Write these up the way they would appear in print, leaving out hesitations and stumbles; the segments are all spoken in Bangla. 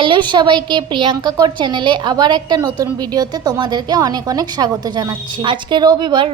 হ্যালো সবাইকে, প্রিয়াঙ্কা কর চ্যানেলে আবার একটা নতুন ভিডিওতে তোমাদেরকে অনেক অনেক স্বাগত জানাচ্ছি। আজকে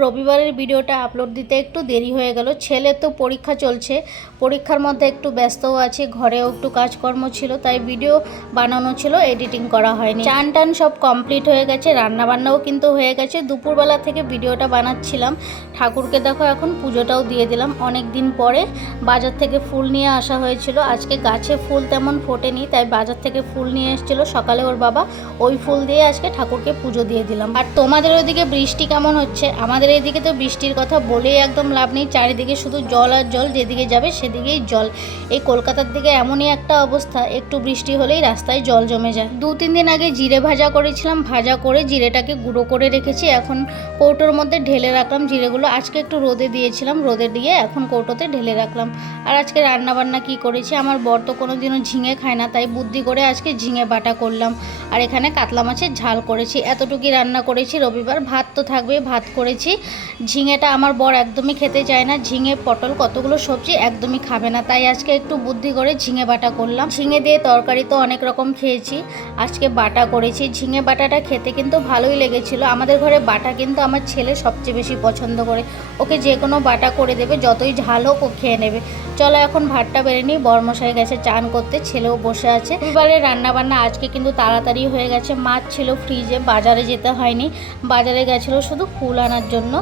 রবিবারের ভিডিওটা আপলোড দিতে একটু দেরি হয়ে গেল। ছেলে তো পরীক্ষা চলছে, পরীক্ষার মধ্যে একটু ব্যস্তও আছে, ঘরেও একটু কাজকর্ম ছিল, তাই ভিডিও বানানো ছিল, এডিটিং করা হয়নি। চান টান সব কমপ্লিট হয়ে গেছে, রান্নাবান্নাও কিন্তু হয়ে গেছে। দুপুরবেলা থেকে ভিডিওটা বানাচ্ছিলাম। ঠাকুরকে দেখো এখন পুজোটাও দিয়ে দিলাম। অনেক দিন পরে বাজার থেকে ফুল নিয়ে আসা হয়েছিল। আজকে গাছে ফুল তেমন ফোটেনি, তাই বাজার থেকে ফুল নিয়ে এসেছিল সকালে ওর বাবা। ওই ফুল দিয়ে আজকে ঠাকুরকে পুজো দিয়ে দিলাম। আর তোমাদের ওইদিকে বৃষ্টি কেমন হচ্ছে? আমাদের এইদিকে তো বৃষ্টির কথা বলেই একদম লাভ নেই, চারিদিকে শুধু জল আর জল, যেদিকে যাবে সেদিকেই জল। এই কলকাতার দিকে এমনই একটা অবস্থা, একটু বৃষ্টি হলেই রাস্তায় জল জমে যায়। 2-3 দিন আগে জিরে ভাজা করেছিলাম, ভাজা করে জিরেটাকে গুঁড়ো করে রেখেছি, এখন কৌটোর মধ্যে ঢেলে রাখলাম জিরেগুলো। আজকে একটু রোদে দিয়েছিলাম, রোদে দিয়ে এখন কৌটোতে ঢেলে রাখলাম। আর আজকে রান্নাবান্না কি করেছি, আমার বর তো কোনোদিনও ঝিঙে খায় না, তাই বুদ্ধি করে আজকে ঝিঙে বাটা করলাম। আর এখানে কাতলা মাছের ঝাল করেছি। এতটুকুই রান্না করেছি। রবিবার ভাত তো থাকবে, ভাত করেছি। ঝিঙেটা আমার বর একদমই খেতে চায় না, ঝিঙে পটল কতগুলো সবজি একদমই খাবে না, তাই আজকে একটু বুদ্ধি করে ঝিঙে বাটা করলাম। ঝিঙে দিয়ে তরকারি তো অনেক রকম খেয়েছি, আজকে বাটা করেছি। ঝিঙে বাটাটা খেতে কিন্তু ভালোই লেগেছিল। আমাদের ঘরে বাটা কিন্তু আমার ছেলে সবচেয়ে বেশি পছন্দ করে, ওকে যে কোনো বাটা করে দেবে, যতই ঝাল হোক ও খেয়ে নেবে। চলো এখন ভাতটা বেড়ে নিই। বরমশাই গেছে চান করতে, ছেলেও বসে আছে। এবারে রান্নাবান্না আজকে কিন্তু তাড়াতাড়ি হয়ে গেছে। মাছ ছিল ফ্রিজে, বাজারে যেতে হয়নি, বাজারে গেছিলো শুধু ফুল আনার জন্য।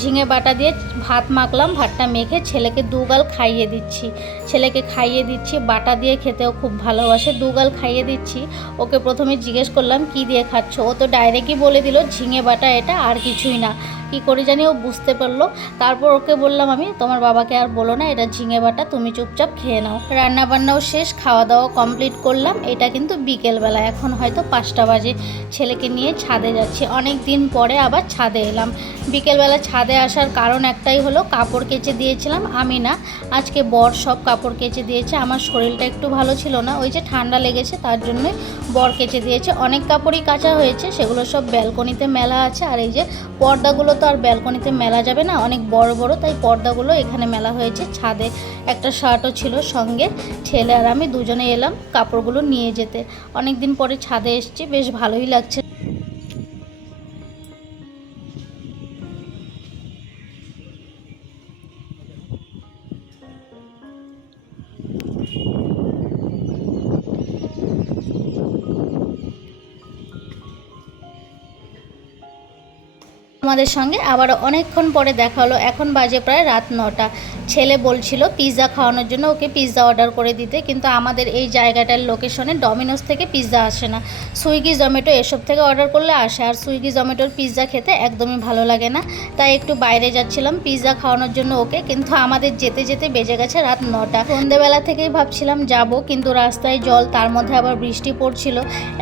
ঝিঙে বাটা দিয়ে ভাত মাখলাম, ভাতটা মেখে ছেলেকে দুগাল খাইয়ে দিচ্ছি। বাটা দিয়ে খেতেও খুব ভালোবাসে, দুগাল খাইয়ে দিচ্ছি। ওকে প্রথমে জিজ্ঞেস করলাম কি দিয়ে খাচ্ছ, ও তো ডাইরেক্টই বলে দিল ঝিঙে বাটা, এটা আর কিছুই না। কি করে জানি ও বুঝতে পারলো। তারপর ওকে বললাম আমি, তোমার বাবাকে আর বলো না, এটা ঝিঙে বাটা, তুমি চুপচাপ খেয়ে নাও। রান্না বান্নাও শেষ, খাওয়া দাওয়া কমপ্লিট করলাম। এটা কিন্তু বিকেলবেলা, এখন হয়তো 5টা বাজে। ছেলেকে নিয়ে ছাদে যাচ্ছি, অনেক দিন পরে আবার ছাদে এলাম। বিকেলবেলা ছাদে আসার কারণ একটাই হলো, কাপড় কেচে দিয়েছিলাম আমি না, আজকে বর সব কাপড় কেচে দিয়েছে। আমার শরীরটা একটু ভালো ছিল না, ওই যে ঠান্ডা লেগেছে, তার জন্যই বর কেচে দিয়েছে। অনেক কাপড়ই কাচা হয়েছে, সেগুলো সব ব্যালকনিতে মেলা আছে। আর এই যে পর্দাগুলো তো আর ব্যালকনিতে মেলা যাবে না, অনেক বড় বড়, তাই পর্দাগুলো এখানে মেলা হয়েছে ছাদে। একটা শার্টও ছিল সঙ্গে, ছেলে আর আমি দুজনে এলাম কাপড়গুলো নিয়ে যেতে। অনেক দিন পরে ছাদে এসেছি, বেশ ভালোই লাগছে। আমাদের সঙ্গে আবার অনেকক্ষণ পরে দেখা হলো। এখন বাজে প্রায় রাত 9টা। ছেলে বলছিল পিৎজা খাওয়ানোর জন্য ওকে পিৎজা অর্ডার করে দিতে, কিন্তু আমাদের এই জায়গাটার লোকেশনে ডমিনোস থেকে পিৎজা আসে না, সুইগি জোম্যাটো এসব থেকে অর্ডার করলে আসে। আর সুইগি জোম্যাটোর পিৎজা খেতে একদমই ভালো লাগে না, তাই একটু বাইরে যাচ্ছিলাম পিৎজা খাওয়ানোর জন্য ওকে। কিন্তু আমাদের যেতে যেতে বেজে গেছে রাত 9টা। সন্ধ্যেবেলা থেকেই ভাবছিলাম যাব, কিন্তু রাস্তায় জল, তার মধ্যে আবার বৃষ্টি পড়ছিল।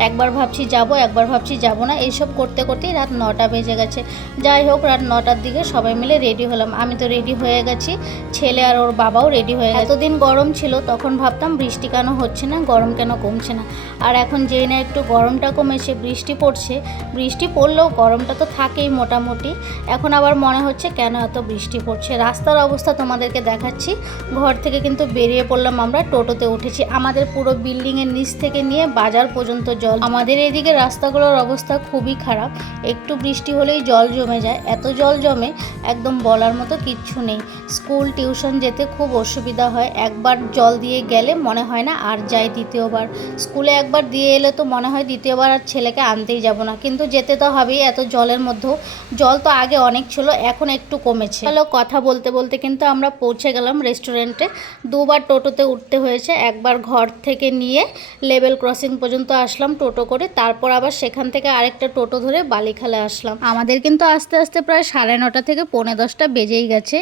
একবার ভাবছি যাব, একবার ভাবছি যাব না, এইসব করতে করতেই রাত 9টা বেজে গেছে। যাই হোক, রাত 9টার দিকে সবাই মিলে রেডি হলাম। আমি তো রেডি হয়ে গেছি, ছেলে আর ওর বাবাও রেডি হয়ে গেছে। এতদিন গরম ছিল, তখন ভাবতাম বৃষ্টি কেন হচ্ছে না, গরম কেন কমছে না। আর এখন যেই না একটু গরমটা কমেছে, বৃষ্টি পড়ছে, বৃষ্টি পড়লেও গরমটা তো থাকেই মোটামুটি। এখন আবার মনে হচ্ছে কেন এত বৃষ্টি পড়ছে। রাস্তার অবস্থা তোমাদেরকে দেখাচ্ছি। ঘর থেকে কিন্তু বেরিয়ে পড়লাম, আমরা টোটোতে উঠেছি। আমাদের পুরো বিল্ডিংয়ের নিচ থেকে নিয়ে বাজার পর্যন্ত জল। আমাদের এদিকে রাস্তাগুলোর অবস্থা খুবই খারাপ, একটু বৃষ্টি হলেই জল জমে যায়। এত জল জমে একদম বলার মতো কিচ্ছু নেই। স্কুল টিউশন যেতে খুব অসুবিধা হয়, একবার জল দিয়ে গেলে মনে হয় না আর যাই দ্বিতীয়বার। স্কুলে একবার দিয়ে এলে তো মনে হয় দ্বিতীয়বার আর ছেলেকে আনতেই যাব না, কিন্তু যেতে তো হবেই। এত জলের মধ্যেও, জল তো আগে অনেক ছিল, এখন একটু কমেছে। হ্যালো, কথা বলতে বলতে কিন্তু আমরা পৌঁছে গেলাম রেস্টুরেন্টে। দুবার টোটোতে উঠতে হয়েছে, একবার ঘর থেকে নিয়ে লেভেল ক্রসিং পর্যন্ত আসলাম টোটো করে, তারপর আবার সেখান থেকে আরেকটা টোটো ধরে বালিখালে আসলাম। আমাদের কিন্তু আস্তে আস্তে প্রায় 9:30 থেকে 9:45 বেজেই গেছে।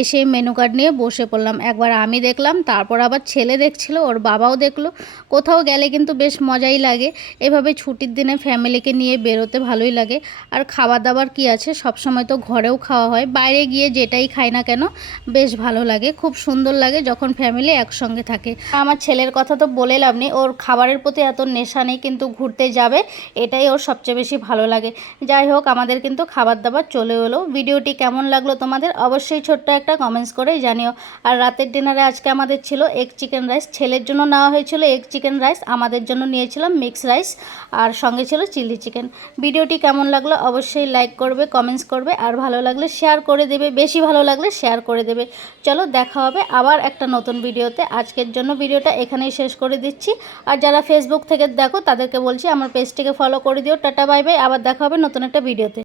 এসে মেনু কার্ড নিয়ে বসে পড়লাম। একবার আমি দেখলাম, তারপর আবার ছেলে দেখছিল, ওর বাবাও দেখলো। কোথাও গেলে কিন্তু বেশ মজাই লাগে, এভাবে ছুটির দিনে ফ্যামিলিকে নিয়ে বেরোতে ভালোই লাগে। আর খাবার দাবার কি আছে, সবসময় তো ঘরেও খাওয়া হয়, বাইরে গিয়ে যেটাই খাই না কেন বেশ ভালো লাগে, খুব সুন্দর লাগে যখন ফ্যামিলি একসঙ্গে থাকে। আমার ছেলের কথা তো বলে লাভ নেই, ওর খাবারের প্রতি এত নেশা নেই, কিন্তু ঘুরতে যাবে এটাই ওর সবচেয়ে বেশি ভালো লাগে। যাই হোক, আমাদের কিন্তু খাবার দাবার চলে এলো। ভিডিওটি কেমন লাগলো তোমাদের অবশ্যই ছোট্ট একটা কমেন্টস করেই জানিও। আর রাতের ডিনারে আজকে আমাদের ছিল এগ চিকেন রাইস। ছেলের জন্য নেওয়া হয়েছিল এগ চিকেন রাইস, আমাদের জন্য নিয়েছিলাম মিক্স রাইস, আর সঙ্গে ছিল চিলি চিকেন। ভিডিওটি কেমন লাগলো অবশ্যই লাইক করবে, কমেন্টস করবে, আর ভালো লাগলে শেয়ার করে দেবে, বেশি ভালো লাগলে শেয়ার করে দেবে। চলো দেখা হবে আবার একটা নতুন ভিডিওতে। আজকের জন্য ভিডিওটা এখানেই শেষ করে দিচ্ছি। আর যারা ফেসবুক থেকে দেখো তাদেরকে বলছি আমার পেজটিকে ফলো করে দিও। টাটা বাই বাই, আবার দেখা হবে নতুন একটা ভিডিওতে।